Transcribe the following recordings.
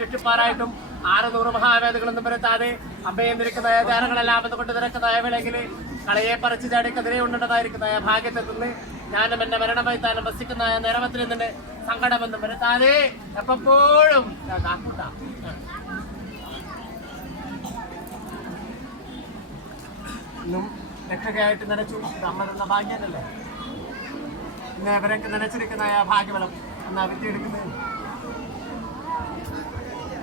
രക്ഷിപ്പാറായിട്ടും ആറ് നൂറ് മഹാവേദകളൊന്നും വരുത്താതെ അഭയം നിരക്കുന്ന ദാനങ്ങളെല്ലാം അതുകൊണ്ട് നിരക്കുന്ന വേളെങ്കിൽ കളയെ പറിച്ചു ചാടിക്കെതിരെ കതിരെ ഉണ്ടതായിരിക്കുന്ന നിന്ന് ഞാനും എന്റെ മരണമായി താനും വസിക്കുന്ന നിരവത്തിൽ നിന്ന് സങ്കടമൊന്നും വരുത്താതെ എപ്പോഴും രക്ഷകയായിട്ട് നനച്ചു നമ്മളെന്ന ഭാഗ്യനല്ലേ? ഇന്ന് ഇവരൊക്കെ നനച്ചിരിക്കുന്ന ഭാഗ്യവളം എന്നാ വിദ്യ എടുക്കുന്നത്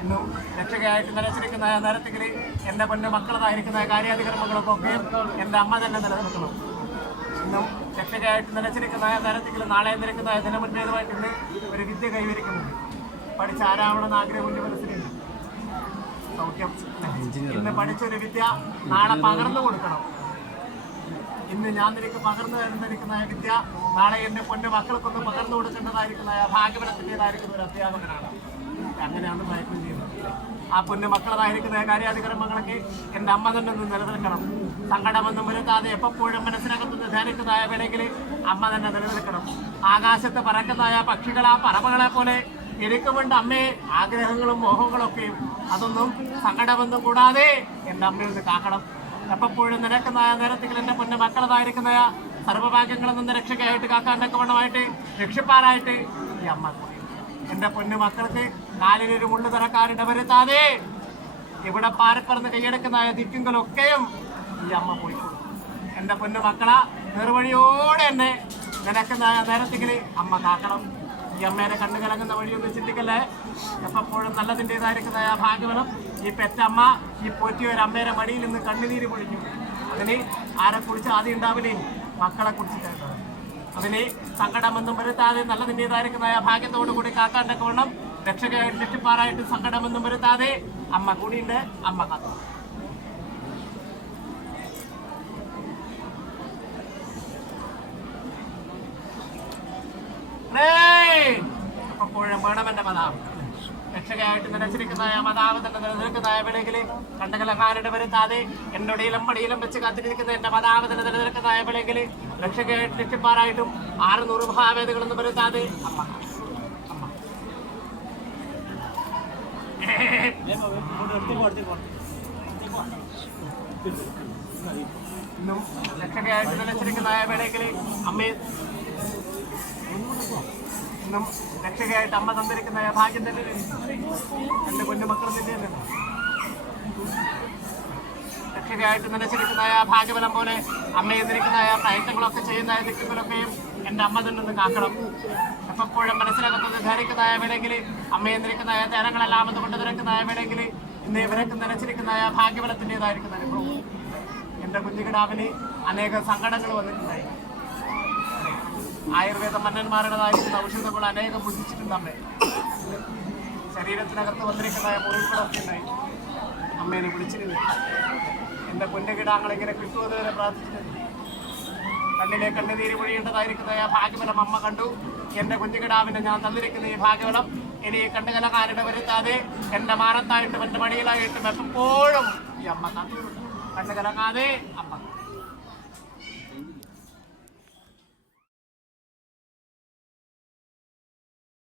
ഇന്നും രക്ഷകയായിട്ട് നിലച്ചിരിക്കുന്ന നേരത്തെങ്കിൽ എന്റെ പൊന്നു മക്കളതായിരിക്കുന്ന കാര്യാധികർമ്മങ്ങളൊക്കെ ഒക്കെയും എന്റെ അമ്മ തന്നെ നിലനിർത്തണം. ഇന്നും രക്ഷകയായിട്ട് നിലച്ചിരിക്കുന്ന നേരത്തെങ്കിൽ നാളെ നിരക്കുന്ന ദിനമുന്നേതുമായിട്ട് ഇന്ന് ഒരു വിദ്യ കൈവരിക്കുന്നുണ്ട്. പഠിച്ച ആരാവണമെന്ന് ആഗ്രഹമുണ്ട് മനസ്സിലുണ്ട് സൗഖ്യം ഇന്ന് പഠിച്ചൊരു വിദ്യ നാളെ പകർന്നു കൊടുക്കണം. ഇന്ന് ഞാൻ നിനക്ക് പകർന്നു തരുന്നിരിക്കുന്ന വിദ്യ നാളെ എന്റെ പൊന്നു മക്കൾക്കൊന്ന് പകർന്നു കൊടുക്കേണ്ടതായിരിക്കുന്ന ഭാഗ്യപരത്തിന്റെതായിരിക്കുന്ന ഒരു അധ്യാപകനാണ്. അങ്ങനെയാണ് പ്രയത്നം ചെയ്യുന്നത്. ആ പൊന്നു മക്കളതായിരിക്കുന്ന കാര്യാധികർമ്മങ്ങളൊക്കെ എന്റെ അമ്മ തന്നെ ഒന്ന് നിലനിൽക്കണം. സങ്കടമൊന്നും വരുത്താതെ എപ്പോഴും മനസ്സിനകത്തുനിന്ന് ധ്യാനിക്കുന്നതായ വേണമെങ്കിൽ അമ്മ തന്നെ നിലനിൽക്കണം. ആകാശത്ത് പറക്കുന്നതായ പക്ഷികൾ ആ പറവകളെ പോലെ എനിക്കുമുണ്ട് അമ്മയെ ആഗ്രഹങ്ങളും മോഹങ്ങളൊക്കെയും. അതൊന്നും സങ്കടമൊന്നും കൂടാതെ എന്റെ അമ്മയൊന്ന് കാക്കണം. എപ്പോഴും നിരക്കുന്നതായ നേരത്തിൽ എന്റെ പൊന്നെ മക്കളതായിരിക്കുന്ന സർവഭാഗ്യങ്ങളിൽ നിന്ന് രക്ഷയ്ക്കായിട്ട് കാക്കാണ്ടൊക്കെ വണ്ണമായിട്ട് രക്ഷിപ്പാറായിട്ട് ഈ അമ്മ എന്റെ പൊന്നു മക്കൾക്ക് നാലിനൊരു മുള്ളു തുറക്കാനിട വരുത്താതെ ഇവിടെ പാരപ്പറന്ന് കൈയടക്കുന്നതായ ദിക്കുകളൊക്കെയും ഈ അമ്മ പോയി എന്റെ പൊന്നു മക്കള നേർവഴിയോടെ എന്നെ നിനക്കുന്നതായ നേരത്തിൽ അമ്മ കാക്കണം. ഈ അമ്മേനെ കണ്ണു കലങ്ങുന്ന വഴിയൊന്നും ചിന്തിക്കല്ലേ? എപ്പോഴും നല്ലതിന്റെതായിരിക്കുന്നതായ ഭാഗ്യവനം. ഈ പെറ്റമ്മ ഈ പോറ്റിയ ഒരു അമ്മേരെ മടിയിൽ നിന്ന് കണ്ണുനീര് പൊഴിക്കും അതിന് ആരെ കുറിച്ച് ആദ്യം ഉണ്ടാവില്ലേ മക്കളെ കുറിച്ചിട്ടാണ് അതിന് സങ്കടമെന്നും വരുത്താതെ നല്ലതിന്റെതായിരിക്കുന്ന ആ ഭാഗ്യത്തോടു കൂടി കാക്കാണ്ടൊക്കെ കോണം രക്ഷകയായിട്ട് രക്ഷിപ്പാറായിട്ട് സങ്കടമെന്നും വരുത്താതെ അമ്മ കൂടിയുണ്ട്. അമ്മ കാത്തു. അപ്പോഴും വേണം എന്റെ മതാവ് രക്ഷകയായിട്ട് നിലച്ചിരിക്കുന്ന മതാവ് തന്നെ നിലനിൽക്കുന്ന വേളയിൽ കണ്ടകലഹാരുടെ വരുത്താതെ ഇടയിലും മടിയിലും വെച്ച് കാത്തിരിക്കുന്ന എന്റെ മതാവ് തന്നെ നിലനിൽക്കുന്ന വേളയിൽ രക്ഷകയായിട്ട് രക്ഷിപ്പാറായിട്ടും ആറുനൂറ് മഹാവേദികളൊന്നും വരുത്താതെ അമ്മ രക്ഷകയായിട്ട് നിലച്ചിരിക്കുന്ന വേളയിൽ അമ്മയെ ഇന്നും രക്ഷകയായിട്ട് അമ്മ തന്നിരിക്കുന്ന ഭാഗ്യം തന്നെ എന്റെ കൊണ്ടുമക്കൾ മക്കൾ തന്നെയല്ലേ രക്ഷകയായിട്ട് നിലച്ചിരിക്കുന്ന ഭാഗ്യബലം പോലെ അമ്മയെ ആ പ്രയത്നങ്ങളൊക്കെ ചെയ്യുന്ന ദിക്കുകളൊക്കെയും എന്റെ അമ്മ തന്നെ കാക്കണം. എപ്പോഴും മനസ്സിലാക്കുന്നത് ധരിക്കുന്ന വേണമെങ്കിൽ അമ്മയെ നിരക്കുന്ന അത് അതുകൊണ്ട് നിരക്കുന്ന വേണമെങ്കിൽ ഇന്ന് ഇവരൊക്കെ ആ ഭാഗ്യബലത്തിന്റെതായിരിക്കുന്ന അനുഭവം. എന്റെ കുഞ്ഞുകിടാവിന് അനേക സങ്കടങ്ങൾ വന്നിട്ടുണ്ടായി. ആയുർവേദ മന്നന്മാരുടേതായിരിക്കുന്ന ഔഷധങ്ങൾ അനേകം പുതിച്ചിട്ടുണ്ട് അമ്മേ. ശരീരത്തിനകത്ത് വന്നിരിക്കുന്ന മുറിവുകളൊക്കെ ഉണ്ടായി അമ്മേനെ വിളിച്ചിരുന്നു. എന്റെ പൊന്നുകിടാങ്ങൾ ഇങ്ങനെ കിട്ടുമെന്ന് പ്രാർത്ഥിച്ചിരുന്നു കണ്ണിലെ കണ്ണുനീര് പൊഴിയേണ്ടതായിരിക്കുന്ന ആ ഭാഗ്യബലം അമ്മ കണ്ടു. എന്റെ കുഞ്ഞുകിടാവിനെ ഞാൻ തന്നിരിക്കുന്ന ഈ ഭാഗ്യവലം ഇനി കണ്ണുകലകാരുടെ വരുത്താതെ എന്റെ മാനത്തായിട്ടും എന്റെ മടിയിലായിട്ടും എപ്പോഴും ഈ അമ്മ കണ്ടു കണ്ണുകലങ്ങാതെ